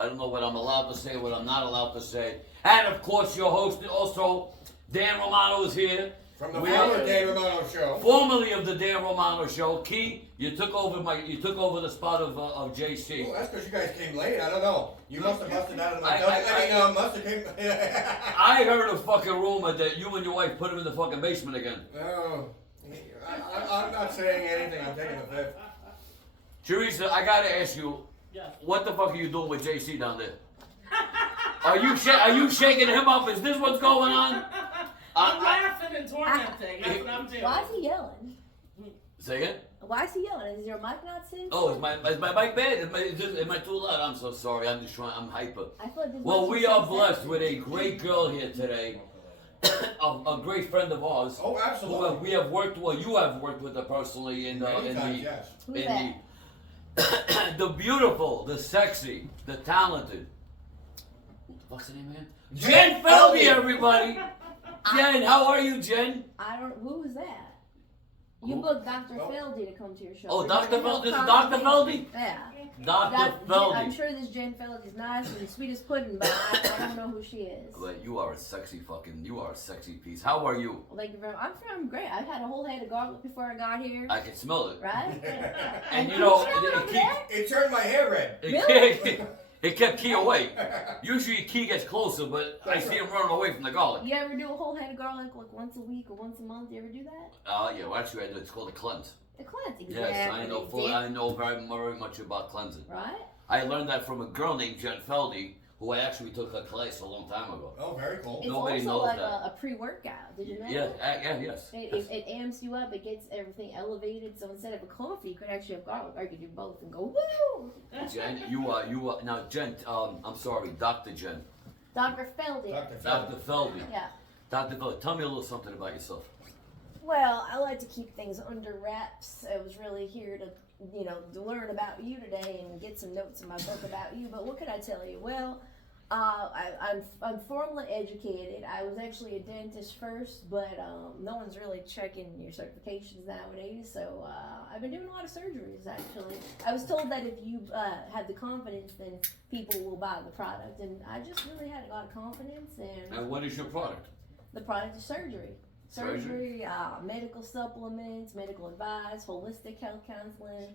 I don't know what I'm allowed to say, what I'm not allowed to say. And of course, your host also, Dan Romano is here. From the former Dan Romano show. Formerly of the Dan Romano show. Key, you took over the spot of JC. Oh, that's because you guys came late. I don't know. You must have busted out of my must have came. I heard a fucking rumor that you and your wife put him in the fucking basement again. No, I'm not saying anything. I'm taking the fifth. Teresa, I gotta ask you, what the fuck are you doing with JC down there? Are you shaking him up? Is this what's going on? I'm laughing and tormenting. That's what I'm doing. Why is he yelling? Say it. Why is he yelling? Is your mic not sensitive? Oh, is my mic bad? Am I too loud? I'm so sorry. I'm hyper. I feel like this Well, mic we is are so blessed sensitive. with a great girl here today. a great friend of ours. Oh, absolutely. Who you have worked with her personally in Yes. Who's that? the beautiful, the sexy, the talented. What's the name again? Jen FeLdY, everybody. Jen, how are you, Jen? Who was that? You booked Dr. FeLdY to come to your show. Oh, Dr. FeLdY. This is Dr. FeLdY? Yeah. Dr. FeLdY. I'm sure this Jen FeLdY is nice and sweet as pudding, but I don't know who she is. But you are a sexy piece. How are you? Well, thank you very much. I'm great. I had a whole head of garlic before I got here. I can smell it. Right? And you know, It turned my hair red. it kept Key away. Usually Key gets closer, but I see him running away from the garlic. You ever do a whole head of garlic like once a week or once a month? You ever do that? Yeah, well, actually I do. It's called a cleanse. A cleanse, exactly. Yes, I know very much about cleansing. Right? I learned that from a girl named Jen FeLdY, who I actually took her class a long time ago. Oh, very cool. It's Nobody also knows like that. a pre-workout. Did you know? Yes, yes. It amps you up. It gets everything elevated. So instead of a coffee, you could actually have garlic, or you could do both and go woo. Jen, you are now, Jen. I'm sorry, Dr. Jen. Dr. FeLdY. Dr. FeLdY. Yeah. Dr. FeLdY, tell me a little something about yourself. Well, I like to keep things under wraps. I was really here to learn about you today and get some notes in my book about you. But what can I tell you? Well, I'm formally educated. I was actually a dentist first, but no one's really checking your certifications nowadays. So I've been doing a lot of surgeries, actually. I was told that if you have the confidence, then people will buy the product. And I just really had a lot of confidence. And what is your product? The product is surgery. Surgery, medical supplements, medical advice, holistic health counseling.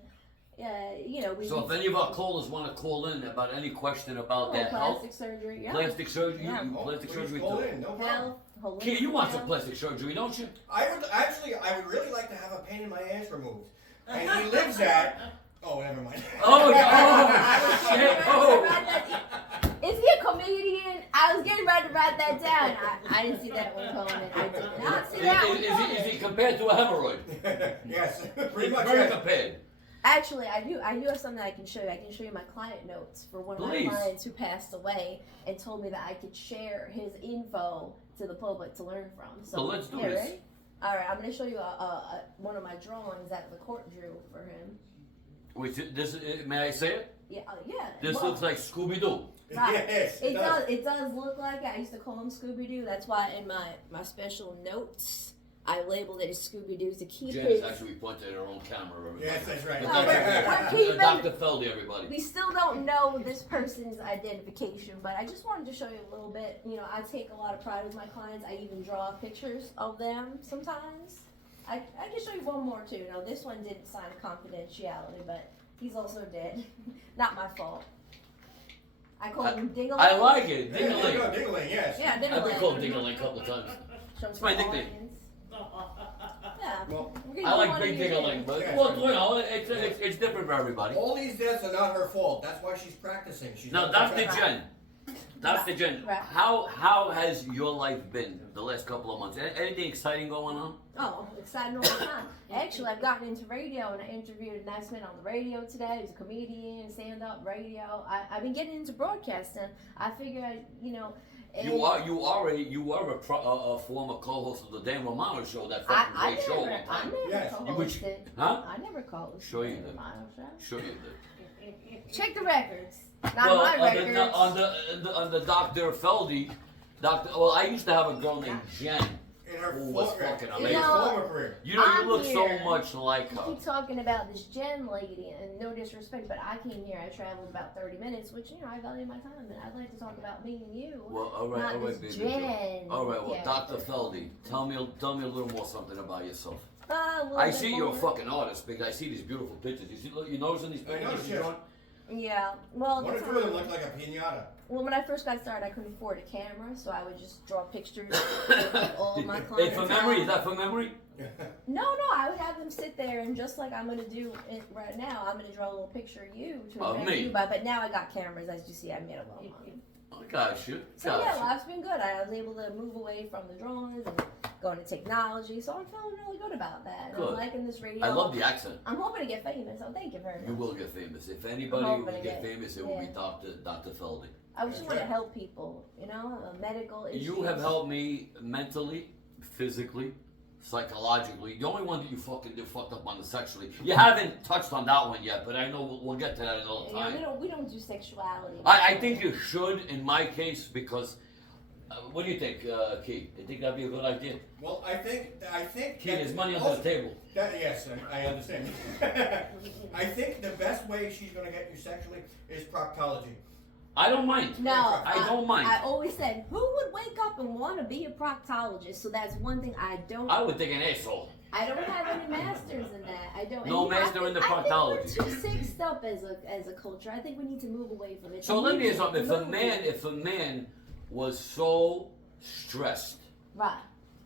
So if any of our callers want to call in about any question about their health, plastic surgery, yeah. plastic surgery, Yeah. plastic surgery Call too. in, no problem. Health, holistic Key, you want some health. plastic surgery, don't you? I would really like to have a pain in my ass removed. And he lives at. Oh, never mind. Oh, shit! Oh. Is he a comedian? I was getting ready to write that down. I didn't see that one coming. I did not see that one coming. Is he compared to a hemorrhoid? Yes, pretty much. Very Yes. compared. Actually, I do have something I can show you. I can show you my client notes for one of Please. my clients who passed away and told me that I could share his info to the public to learn from. So Let's do yeah, this. Ready? All right, I'm going to show you one of my drawings that the court drew for him. Which may I say it? Yeah, yeah. This looks like Scooby-Doo. Right. Yes, It does. It does look like it. I used to call him Scooby-Doo. That's why in my special notes I labeled it as Scooby-Doo to keep Janice his. actually pointed at her own camera. Everybody. Yes, that's right. No, we're keeping- Dr. FeLdY, everybody. We still don't know this person's identification, but I just wanted to show you a little bit. I take a lot of pride with my clients. I even draw pictures of them sometimes. I can show you one more too. No, this one didn't sign confidentiality, but he's also dead. Not my fault. I call him Dingaling. I like it. There you go, Ding-a-ling. Ding-a-ling, yes. Yeah, I've been Dingaling. called Ding-a-ling a couple of times. Show It's my some nickname. audience. Yeah. Well, We're gonna I do like one Big of your Ding-a-ling, days. but Yeah. well, it's different for everybody. all these deaths are not her fault. That's why she's practicing. She's Now, not Dr. perfect. Jen. Dr. Jen, Right. how has your life been the last couple of months? Anything exciting going on? Oh, exciting all the time. Actually, I've gotten into radio and I interviewed a nice man on the radio today. He's a comedian, stand-up radio. I've been getting into broadcasting. I figured, You are a former co-host of the Dan Romano show, that fucking I great show. never Yes. co-hosted. Huh? I never co-hosted. Sure you the did. Romano show. Sure you did. Check the records. Not Well, my records. on the Dr. FeLdY, I used to have a girl named Jen. in her Ooh, was fucking amazing. former career. You know, you I'm look so here. much like You her. keep talking about this Jen lady, and no disrespect, but I came here. I traveled about 30 minutes, which I value my time, and I'd like to talk about me and you. Well, all right, not baby. this girl. Jen. All right, well, character. Dr. FeLdY, tell me a little more something about yourself. A little I bit see you're a more. fucking artist because I see these beautiful pictures. You noticing these I pictures? noticed, you yes. drawing? Yeah. Well, One or at the two of them time- look like a pinata. Well, when I first got started, I couldn't afford a camera, so I would just draw pictures of all my Hey, clients. for memory? Is that for memory? No, I would have them sit there, and just like I'm going to do it right now, I'm going to draw a little picture of you to Of remember me? you by. But now I got cameras, as you see, I made a lot of money. I got you. So Got yeah, you. life's been good. I was able to move away from the drawings and go into technology, so I'm feeling really good about that. And Good. I'm liking this radio. I love the accent. I'm hoping to get famous, so thank you very much. You will get famous. If anybody hoping will to get get- famous, it will be yeah. Dr. FeLdY. I just want to help people, medical issues. You have helped me mentally, physically, psychologically. The only one that you fucked up on is sexually. You haven't touched on that one yet, but I know we'll get to that another Yeah, time. we don't do sexuality. I think you should, in my case, because what do you think, Key? You think that'd be a good idea? Well, I think. Key, there's money under the table. Yes, I understand. I think the best way she's going to get you sexually is proctology. I don't mind. No, I don't mind. I always said, who would wake up and want to be a proctologist? So that's one thing I don't. I would think an asshole. I don't have any masters in that. I don't. No and master in the proctology. I think we're too sexed up as a culture. I think we need to move away from it. So let me ask you something. Move. If a man was so stressed, Right.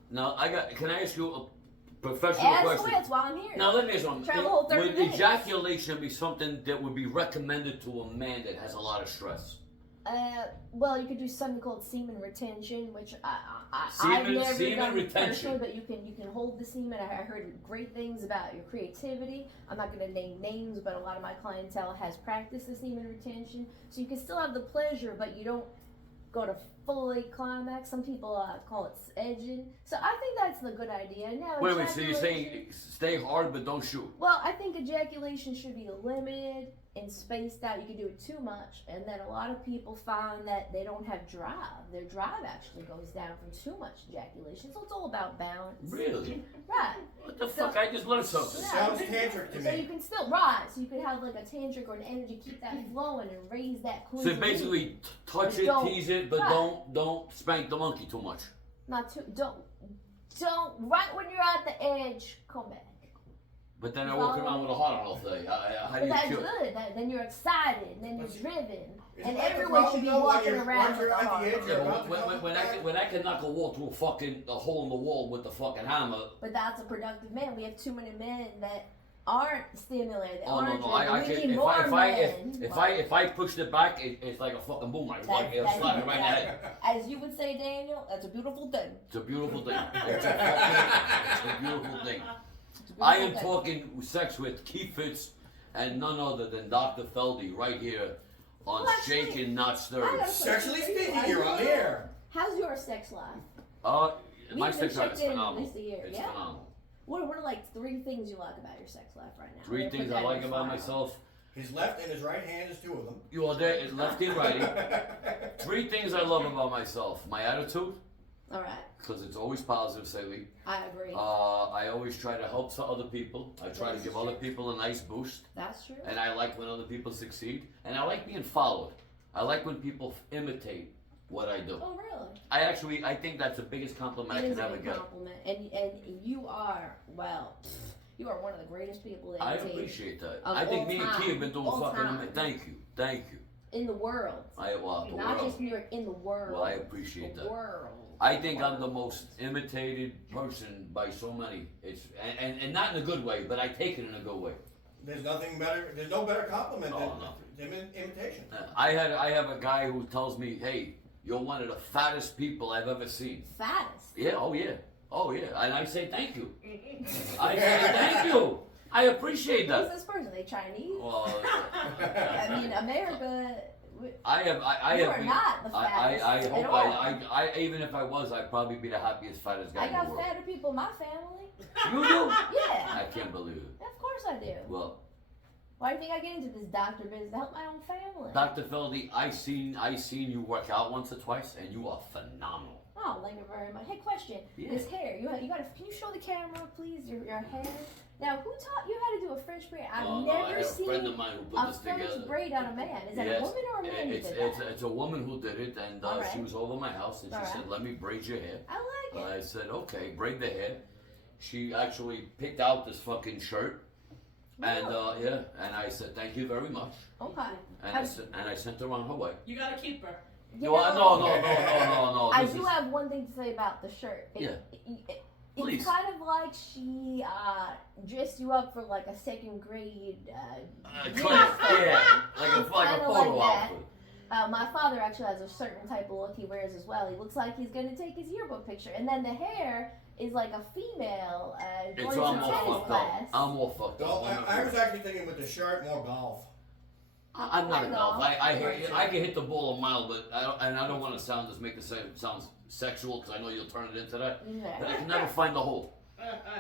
now can I ask you a professional Ask away. question? That's why I'm here. Now let me ask you something. Travel whole 30 Would minutes. ejaculation be something that would be recommended to a man that has a lot of stress? Well, you could do something called semen retention, which I've Semen- never semen done retention. personally, but you can hold the semen. I heard great things about your creativity. I'm not going to name names, but a lot of my clientele has practiced the semen retention, so you can still have the pleasure, but you don't go to fully climax. Some people call it edging. So I think that's a good idea. Now, Wait, so you're ejaculation- saying stay hard but don't shoot? Well, I think ejaculation should be limited and spaced out. You can do it too much, and then a lot of people find that they don't have drive. Their drive actually goes down from too much ejaculation. So it's all about balance. Really? Right. What the fuck? I just learned something. Yeah. Sounds tantric to So you me. can still so you can have like a tantric or an energy, keep that flowing and raise that. So basically, touch it, Don't- tease it, but right. don't spank the monkey too much. Not too. Don't. Right when you're at the edge, come back. But then I walk around with a heart on all day. How do But you that's cure? good. Then you're excited. Then you're But see, driven. Isn't And that the everyone should problem, be though, walking once around with you're a at the heart. edge, Yeah, you're but about to come back. when I can knock a wall through a hole in the wall with the fucking hammer. But that's a productive man. We have too many men that aren't stimulated. They Oh no, aren't no, I driven. We can need more men. if I pushed it back, it's like a fucking boomerang. It'll slap it right in the head. As you would say, Daniel, that's a beautiful thing. It's a beautiful thing. It's a beautiful thing. I am talking sex with Keith Fitz and none other than Dr. FeLdY right here on Well, actually, Shaken Not I Stirred. got a Sexually question for you. speaking, you're on the air. How's your sex life? My We've sex been life is checked in phenomenal. this year, It's yeah? phenomenal. What are like 3 things you like about your sex life right now? Three We'll things put I that like in the about file. myself. His left and his right hand is 2 of them. You are there, lefty and righty. 3 things I love about myself. My attitude, All right, because it's always positive, Saley. I agree. I always try to help some other people. I try to That's give true. other people a nice boost. That's true. And I like when other people succeed. And I like being followed. I like when people imitate what I do. Oh, really? I think that's the biggest compliment I It can is a ever good get. compliment, and you are you are one of the greatest people that I imitate appreciate that. Of I think all me and time. Key have been doing All fucking time. Thank you. Thank you. in the world. The Not world. just New York, in the world. Well, I appreciate the that. world. I think I'm the most imitated person by so many. It's and not in a good way, but I take it in a good way. There's nothing better. There's no better compliment Oh, no. than imitation. I have a guy who tells me, "Hey, you're one of the fattest people I've ever seen." Fattest. Yeah, oh yeah, and I say thank you. I say thank you. I appreciate Who's that. this person? They Chinese? Well, I mean, America. I You have. are not the fattest I at hope all. I even if I was, I'd probably be the happiest, fattest guy I in the got world. fatter people in my family. You do? Yeah, I can't believe it. of course I do. Well, Why do you think I get into this doctor business? To help my own family. Dr. FeLdY, I seen you work out once or twice, and you are phenomenal. Oh, thank you very much. Hey, question. Yeah. This hair, you got to, can you show the camera, please, your hair? Now, who taught you how to do a French braid? I've I never have a seen friend of mine who put a this French together. braid on a man. Is that a Yes. woman or a man who It's, did it's, that? it's a woman who did it, and All she right. was over my house, and she All said, right. let me braid your hair. I like it. I said, okay, braid the hair. She actually picked out this fucking shirt, and yeah, and I said, thank you very much. Okay. And I sent her on her way. You gotta keep her. You No, know, no. I this do is- have one thing to say about the shirt. Please. It's kind of like she dressed you up for like a second grade. yeah, like a It's photo kinda like that. outfit. My father actually has a certain type of look he wears as well. He looks like he's gonna take his yearbook picture, and then the hair is like a female going It's to all more tennis fucked up. class. I'm more fucked No, up. I was actually thinking with the shirt, more golf. I'm not a golf. I Right. can hit the ball a mile, but I don't want to make it sound sexual because I know you'll turn it into that. But I can never find the hole.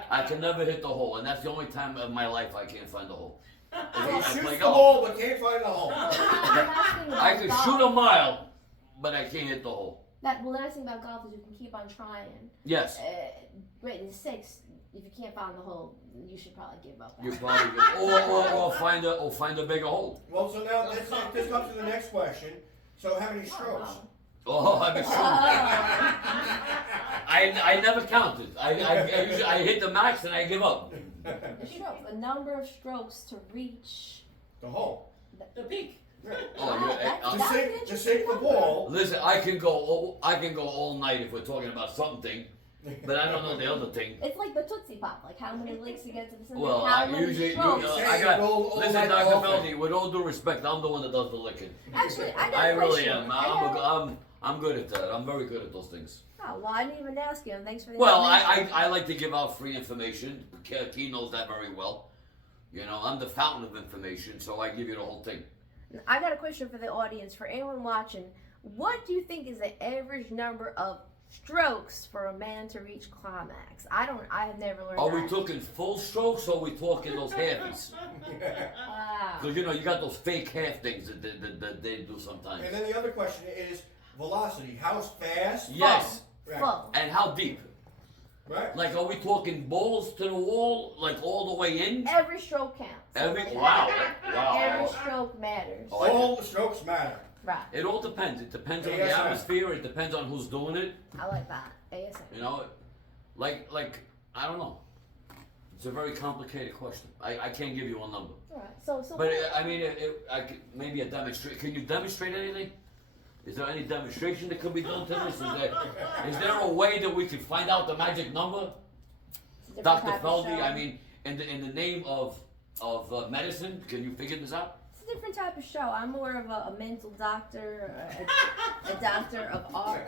I can never hit the hole, and that's the only time in my life I can't find the hole. So I shoots play the golf. ball but can't find the hole. I can shoot a mile, but I can't hit the hole. Well, the nice thing about golf is you can keep on trying. Yes. Right in 6, if you can't find the hole, you should probably give up. You probably or find a bigger hole. Well, so now this comes to the next question. So how many strokes? Oh, I'm sure. I never counted. I usually hit the max and I give up. The stroke, the number of strokes to reach. The hole. The peak. Oh, To sink the ball. listen, I can go all night if we're talking about something, but I don't know the other thing. It's like the Tootsie Pop, like how many licks you get to the center, Well, how I many usually strokes. I got all listen, night Dr. long. FeLdY. With all due respect, I'm the one that does the licking. Actually, I got I a really question. am. I'm good at that. I'm very good at those things. Oh, well, I didn't even ask you. Thanks for the Well, information. I like to give out free information. Key knows that very well. You know, I'm the fountain of information, so I give you the whole thing. I got a question for the audience. For anyone watching, what do you think is the average number of strokes for a man to reach climax? I have never learned Are that. we talking full strokes or are we talking those halfies? Wow. Because, you know, you got those fake half things that they do sometimes. And then the other question is velocity. How fast? Yes. Right. Full. And how deep? Right. Like, are we talking balls to the wall, like all the way in? Every stroke counts. Wow. Every stroke matters. Oh, All the strokes matter. Right. It all depends. It depends on Yes, the sir. atmosphere. It depends on who's doing it. I like that. ASM. You know, like I don't know. It's a very complicated question. I can't give you a number. All right. So. But I mean, maybe a demonstration. Can you demonstrate anything? Is there any demonstration that could be done to this? Is there a way that we could find out the magic number? It's a different Dr. type of FeLdY, show. I mean, in the name of medicine, can you figure this out? It's a different type of show. I'm more of a mental doctor, a doctor of art.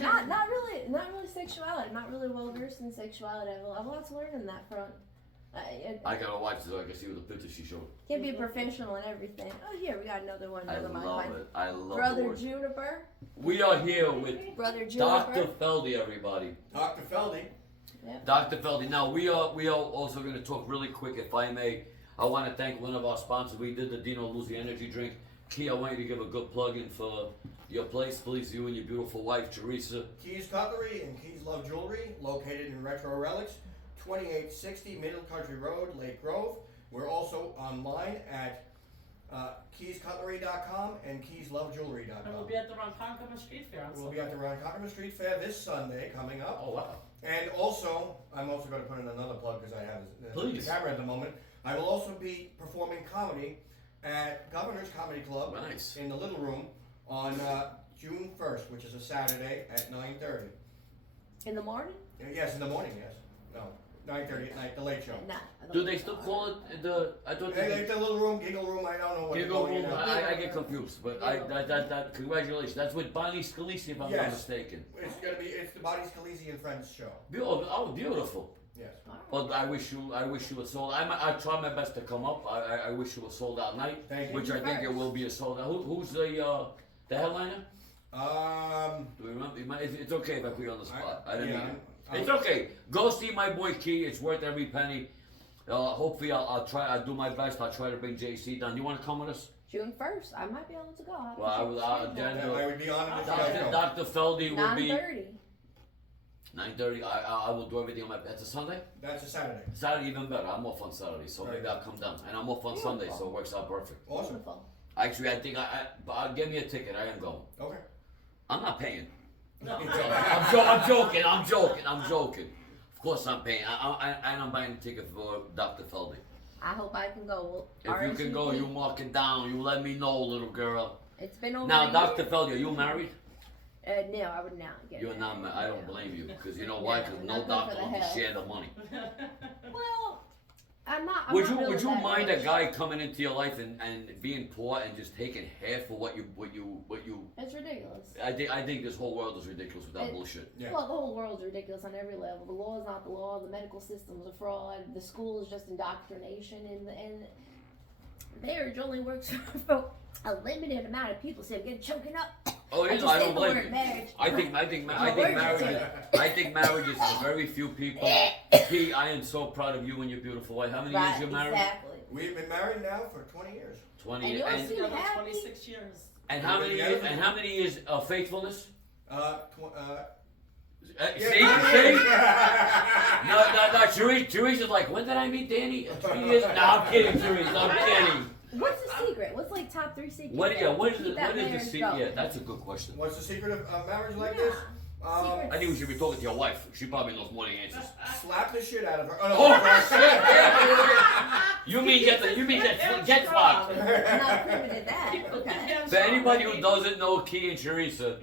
Not really sexuality. I'm not really well versed in sexuality. I have a lot to learn in that front. I gotta watch this so I can see what the picture she showed. Can't be a professional and everything. Oh, here we got another one. I Another love it. I love the Brother word. Juniper. We are here with Brother Dr. Juniper. FeLdY, everybody. Dr. FeLdY. Dr. FeLdY. Now we are also going to talk really quick, if I may. I want to thank one of our sponsors. We did the Dino Luzzi energy drink. Key, I want you to give a good plug in for your place, please. You and your beautiful wife, Teresa. Keys Cutlery and Keys Love Jewelry, located in Retro Relics, 2860 Middle Country Road, Lake Grove. We're also online at keyscutlery.com and And we'll keyslovejewelry.com. be at the Ronkonkoma Street Fair on We'll Sunday. be at the Ronkonkoma Street Fair this Sunday coming up. Oh, wow. And also, I'm also going to put in another plug because I have the Please. camera at the moment. I will also be performing comedy at Governor's Comedy Club Nice. in the Little Room on June 1st, which is a Saturday at 9:30. In the morning? Yes, in the morning, yes. No, 9:30 at night, the late show. Nah. Do they still call it the? I thought Hey, the Little Room, Giggle Room, I don't know what Giggle they're Room. calling it now. I get confused, but that congratulations. That's with Bonnie Scalisi, if I'm not Yes. mistaken. It's the Body Scalisi and Friends show. Oh, beautiful. Yes. Well, I wish you a sold. I try my best to come up. I wish you a sold out night, Thank you. which I think it will be a sold out. Who's the headliner? Do we remember? It's okay if I put you on the spot. I didn't mean it. It's okay. Go see my boy Key. It's worth every penny. Hopefully, I'll try. I'll do my best. I'll try to bring JC down. You want to come with us? June 1st, I might be able to go. Well, I would, I would be honored if you guys go. Dr. FeLdY will be 9:30. 9:30. I will do everything on my. That's a Sunday. That's a Saturday. Saturday even better. I'm off on Saturday, so maybe I'll come down. And I'm off on Sunday, so it works out perfect. Awesome. Wonderful. Actually, I think I'll give me a ticket. I am going. Okay. I'm not paying. No. I'm joking. I'm joking. Of course I'm paying. And I'm buying a ticket for Dr. FeLdY. I hope I can go. If you can go, you mark it down. You let me know, little girl. It's been over. Now, a Dr. year. FeLdY, are you married? No, I would not get. You're not. married. I don't No. blame you, because you know why? Because No, no not good doctor for the wants to health. share the money. Well, I'm not. I'm Would not you really would you that mind rich. a guy coming into your life and being poor and just taking half of what you? It's ridiculous. I think this whole world is ridiculous with that It- bullshit. Yeah. Well, the whole world's ridiculous on every level. The law is not the law. The medical system's a fraud. The school is just indoctrination, and marriage only works for a limited amount of people. So you get choking up. Oh yeah, I no, just I say don't the blame word you. marriage. I think allergic marriage to is, I think marriage is for very few people. P, I am so proud of you and your beautiful wife. How many years Right, you married? exactly. We've been married now for 20 years. 20 And years. yours And, seem Together happy. 26 years. and how many years? And how many years of faithfulness? See. No. Teresa's like, when did I meet Danny? 3 years. No, I'm kidding, Teresa. I'm kidding. What's the secret? What's like top 3 secrets? What to is keep that the marriage secret? going? Yeah, that's a good question. What's the secret of marriage like Yeah. this? Secrets. I think we should be talking to your wife. She probably knows more than answers. Slap the shit out of her. Oh shit! You mean get fucked? I'm not privy to that. Okay. For anybody who doesn't know Key and Teresa,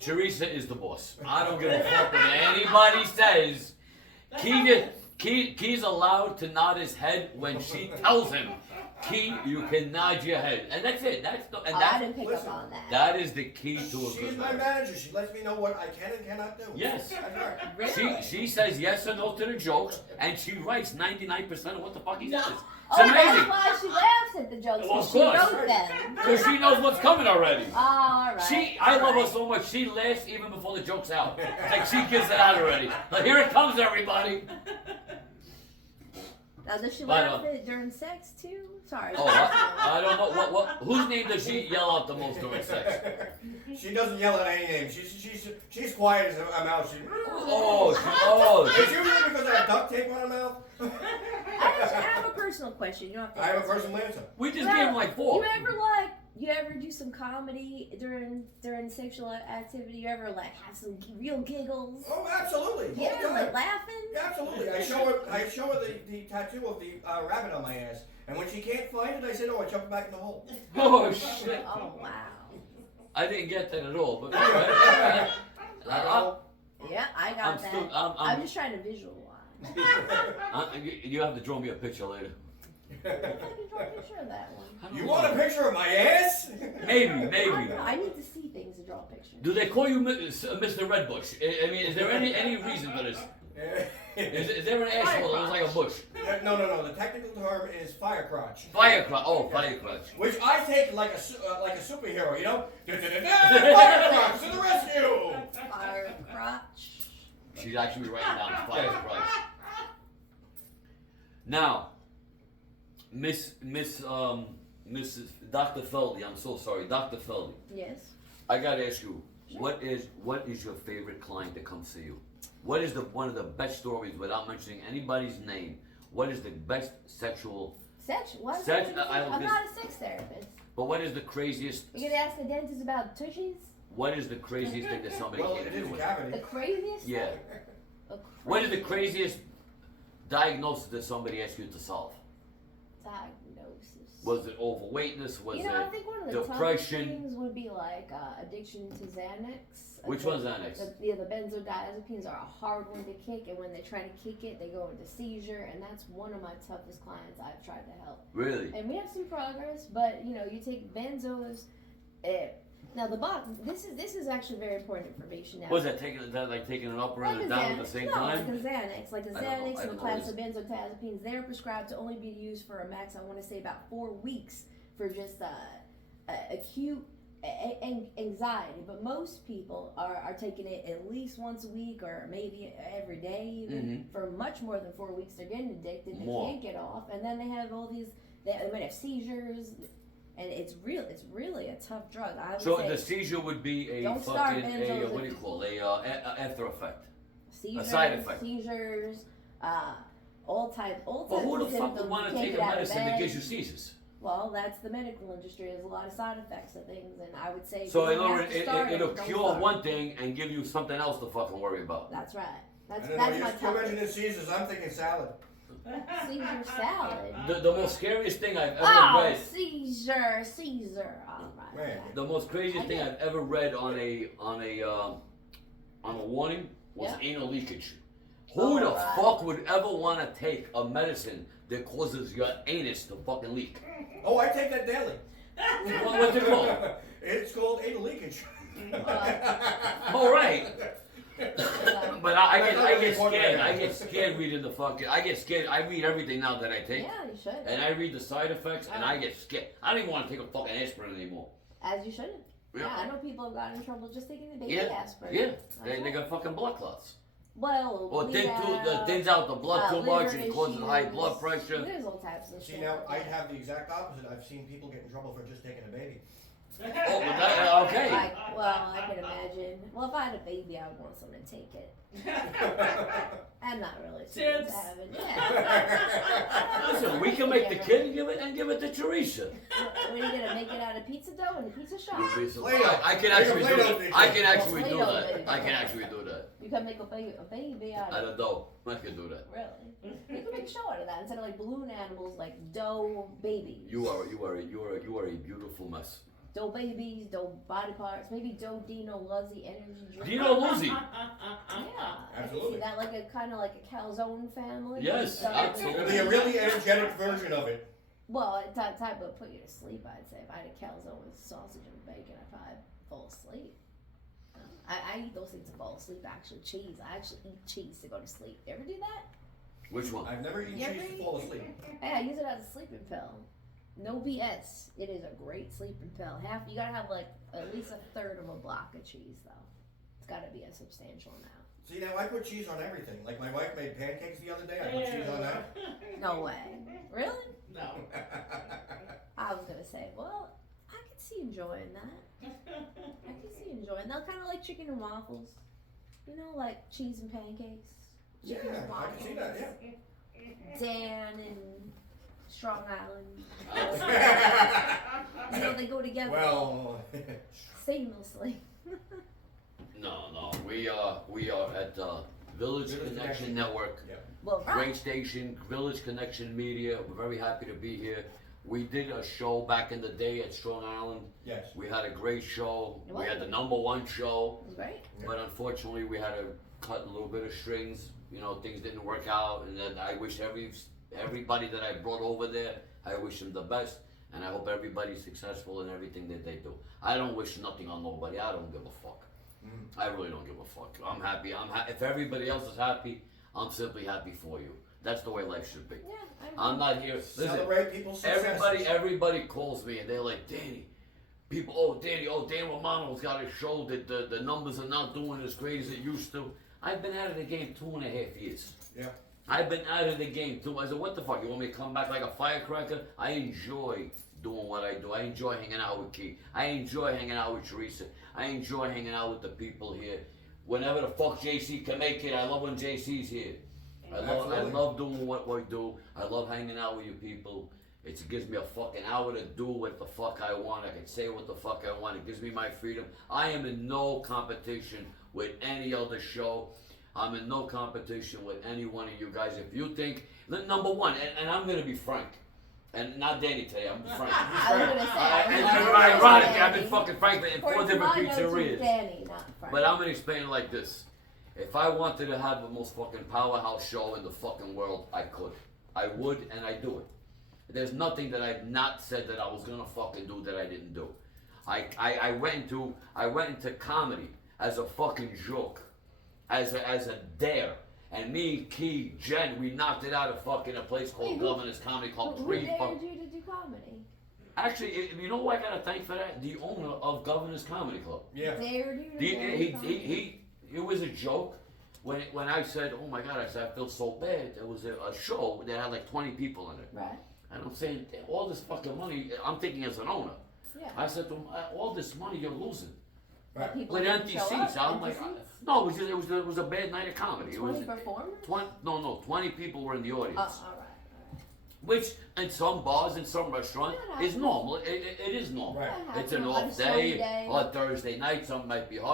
Teresa is the boss. I don't give a fuck what anybody says. Key's allowed to nod his head when she tells him. Key, you can nod your head, and that's it. I didn't pick listen, up on that. That is the key to a She's good my marriage. manager. She lets me know what I can and cannot do. Yes. That's right. Really? She says yes or no to the jokes, and she writes 99% of what the fuck he says. It's Oh, amazing. that's why she laughs at the jokes. Well, of She course. wrote them. Because she knows what's coming already. All right. I love her All so much, she laughs even before the joke's out. It's like she gets it out already. Like, here it comes, everybody. Now, does she But, laugh at during sex too? Sorry. Oh, I don't know. Whose name does she yell out the most during sex? She doesn't yell at any name. She's quiet as a mouse. It's usually because I have duct tape on her mouth. I have a personal question. You don't have to. I have a answer. personal answer. We just gave him like 4. You ever do some comedy during sexual activity? You ever like have some real giggles? Oh, absolutely. You ever like laughing? Yeah, absolutely. I show her the tattoo of the rabbit on my ass, and when she can't find it, I say, "Oh, I jump it back in the hole." Oh, shit. Oh wow. I didn't get that at all, but Yeah, I got I'm that. still- I'm just trying to visualize. you have to draw me a picture later. I can draw a picture of that one. You want a picture of my ass? Maybe. I don't know. I need to see things to draw pictures. Do they call you Mr. Redbush? I mean, is there any reason for this? Is there an asshole that looks like a bush? No. The technical term is fire crotch. Fire crotch. Which I take like a superhero, you know? Fire crotch to the rescue! Fire crotch. She's actually writing down fire crotch. Now, Miss Dr. FeLdY, I'm so sorry, Dr. FeLdY. Yes. I gotta ask you, Sure. what is your favorite client to come see you? What is one of the best stories, without mentioning anybody's name? What is the best sexual? What? I'm I'm not a sex therapist. But what is the craziest? You gonna ask the dentist about tushies? What is the craziest thing that somebody Well, came it to is you a with? The cavity. craziest? Yeah. thing? The What is the craziest diagnosis that somebody asked you to solve? diagnosis? Was it overweightness? Was I think one of the toughest depression? things would be like addiction to Xanax. Which one's Xanax? The benzodiazepines are a hard one to kick, and when they try to kick it, they go into seizure, and that's one of my toughest clients I've tried to help. Really? And we have some progress, but you take benzos. Now this is actually very important information. Now, Was that taking an up and a down at the same time? Like a Xanax, I don't know. and I the don't class know. of benzodiazepines, they're prescribed to only be used for a max, I want to say about 4 weeks for just acute anxiety. But most people are taking it at least once a week or maybe every day, even for much more than 4 weeks. They're getting addicted. They More. can't get off, and then they have all these. They might have seizures. and it's really a tough drug. I would So say the seizure would be a Don't start fucking benzos what do you if- call it? A after effect. seizures, side effect. seizures, all types. But who the of fuck symptoms. would want to You can't take a get out of medicine that bed. gives you seizures? Well, that's the medical industry. There's a lot of side effects of things, and I would say. So if you in don't other have words, to start it'll don't cure start. one thing and give you something else to fucking worry about. That's right. I That's don't know, my you top. mentioned Caesars, I'm thinking salad. Caesar salad. The most scariest thing I've ever Oh, read. Caesar. All right. Man. The most craziest I thing get I've ever read on a warning was Yeah. anal leakage. Who Oh, the right. fuck would ever want to take a medicine that causes your anus to fucking leak? Oh, I take that daily. What's it called? It's called anal leakage. All right. But I get That's not scared. really I get scared reading the fucking. I get scared. I read everything now that I take, Yeah, you should. and I read the side effects, and I get scared. I don't even want to take a fucking aspirin anymore. As you should. Yeah. Yeah, I know people have gotten in trouble just taking the baby Yeah, aspirin. yeah. That's They right. got fucking blood clots. Well, Or we thins out the blood too much liver and causes high issues. blood pressure. There's all types of See, shit. now, like I that. have the exact opposite. I've seen people get in trouble for just taking a baby. Oh, okay. Well, I can imagine. Well, if I had a baby, I would want someone to take it. I'm not really sure to Tips. have it. Yeah. Listen, we can make the kid and give it to Teresa. What are you gonna make it out of pizza dough in the pizza shop? I can actually do that. I can actually do Play-Doh, that. baby. I can actually do that. You can make a baby out I of don't know. I can do that. really. You can make a show out of that instead of like balloon animals, like dough babies. You are a beautiful mess. Dough babies, dough body parts, maybe dough Dino Luzzy energy drink. Dino Luzzi. Yeah, I can Absolutely. see that, like a kind of like a calzone family. Yes, So- absolutely. It'll be a really energetic version of it. Well, it type would put you to sleep. I'd say if I had a calzone with sausage and bacon, I'd probably fall asleep. I eat those things to fall asleep. Actually, cheese. I actually eat cheese to go to sleep. You ever do that? Which one? I've never eaten You ever cheese to eat- fall asleep. Hey, I use it as a sleeping pill. No BS. It is a great sleeping pill. You gotta have like at least a third of a block of cheese though. It's gotta be a substantial amount. See, now I put cheese on everything. Like my wife made pancakes the other day. I put cheese on that. No way. Really? No. I was gonna say, well, I could see enjoying that. I could see enjoying that. Kind of like chicken and waffles. You know, like cheese and pancakes. Yeah, Chicken and I waffles. can see that, yeah. Dan and Strong Island. You know, they go together Well, seamlessly. No. We are at Village Connection Network. Well, right. Great station, Village Connection Media. We're very happy to be here. We did a show back in the day at Strong Island. yes. We had a great show. It We had the was. #1 show. It was great. But unfortunately, we had to cut a little bit of strings. You know, things didn't work out, and then I wish everybody that I brought over there, I wish them the best, and I hope everybody's successful in everything that they do. I don't wish nothing on nobody. I don't give a fuck. I really don't give a fuck. I'm happy. If everybody else is happy, I'm simply happy for you. That's the way life should be. Yeah, I agree. I'm not here. Listen, Celebrate people's successes. everybody calls me and they're like, Danny, Dan Romano's got a show that the numbers are not doing as great as it used to. I've been out of the game 2.5 years. Yeah. I've been out of the game too. I said, what the fuck? You want me to come back like a firecracker? I enjoy doing what I do. I enjoy hanging out with Key. I enjoy hanging out with Teresa. I enjoy hanging out with the people here. Whenever the fuck JC can make it, I love when JC's here. I Absolutely. love doing what we do. I love hanging out with you people. It gives me a fucking hour to do what the fuck I want. I can say what the fuck I want. It gives me my freedom. I am in no competition with any other show. I'm in no competition with any one of you guys. If you think, number one, and I'm gonna be frank, and not Danny today, I'm frank. I was gonna say. And I was gonna say ironically, I've been Danny. fucking frank in According 4 to different my notes, it's pizzerias. Danny, not Frank. But I'm gonna explain it like this. If I wanted to have the most fucking powerhouse show in the fucking world, I could. I would, and I do it. There's nothing that I've not said that I was gonna fucking do that I didn't do. I went into comedy as a fucking joke, as a dare. And me, Key, Jen, we knocked it out of fucking a place called Wait, who- Governor's Comedy Club. Who dared you to do comedy? Actually, you know who I gotta thank for that? The owner of Governor's Comedy Club. Yeah. Dared you to do comedy? It was a joke. When I said, oh my God, I feel so bad. There was a show that had like 20 people in it. Right. And I'm saying, all this fucking money, I'm thinking as an owner. Yeah. I said to him, all this money you're losing. But people With didn't empty show seats. up, I'm empty like, seats. no, it was a bad night of comedy. 20 performers? 20 people were in the audience. All right. Which, in some bars, in some restaurants, Yeah, is normal. It is normal. Right. It's an On a off snowy day, day. or Thursday night, something might be hard.